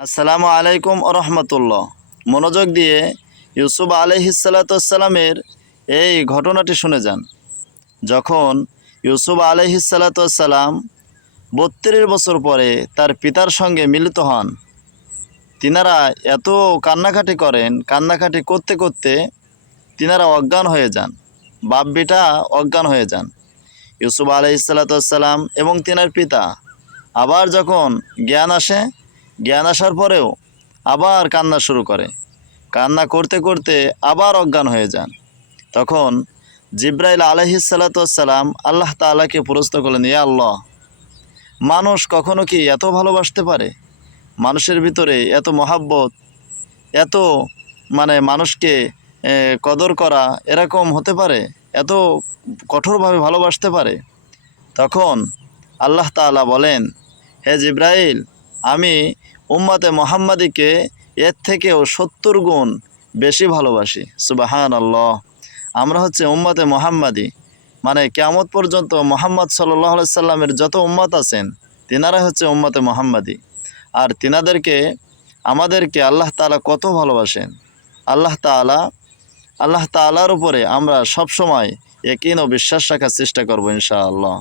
আসসালামু আলাইকুম রহমতুল্লাহ। মনোযোগ দিয়ে ইউসুফ আলাইহিসসালামের এই ঘটনাটি শুনে যান। যখন ইউসুফ আলাইহিসসালাম 32 বছর পরে তার পিতার সঙ্গে মিলিত হন, তিনারা এত কান্নাকাটি করেন, কান্নাকাটি করতে করতে তিনারা অজ্ঞান হয়ে যান, বাপ বেটা অজ্ঞান হয়ে যান। ইউসুফ আলাইহিসসালাম এবং তিনার পিতা আবার যখন জ্ঞান আসে, জ্ঞান আসার পরেও আবার কান্না শুরু করে, কান্না করতে করতে আবার অজ্ঞান হয়ে যান। তখন জিব্রাইল আলাইহিসসালাম আল্লাহ তাআলাকে প্রশ্ন করলেন, ইয়া আল্লাহ, মানুষ কখনো কি এত ভালোবাসতে পারে? মানুষের ভিতরে এত মহাব্বত, এত মানুষকে কদর করা এরকম হতে পারে? এত কঠোরভাবে ভালোবাসতে পারে? তখন আল্লাহ তাআলা বলেন, হে জিব্রাইল, আমি উম্মতে মুহাম্মাদীকে এর থেকেও 70 গুণ বেশি ভালোবাসি। সুবহানাল্লাহ। আমরা হচ্ছে উম্মতে মুহাম্মাদী, কিয়ামত পর্যন্ত মুহাম্মদ সাল্লাল্লাহু আলাইহি সাল্লামের যত উম্মত আছেন তিনারা হচ্ছে উম্মতে মুহাম্মাদী। আর তিনাদেরকে আমাদেরকে আল্লাহ তাআলা কত ভালোবাসেন। আল্লাহ তাআলার উপরে আমরা সব সময় ইয়াকিন ও বিশ্বাস রাখার চেষ্টা করব ইনশাআল্লাহ।